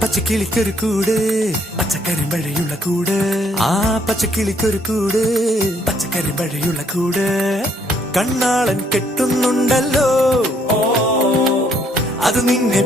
പച്ചക്കിളിക്കൊരു കൂട് പച്ചക്കരിമ്പഴയുള്ള കൂട് ആ പച്ചക്കിളിക്കൊരു കൂട് പച്ചക്കരിമ്പഴയുള്ള കൂട് കണ്ണാളൻ കെട്ടുന്നുണ്ടല്ലോ അത് നിന്നെ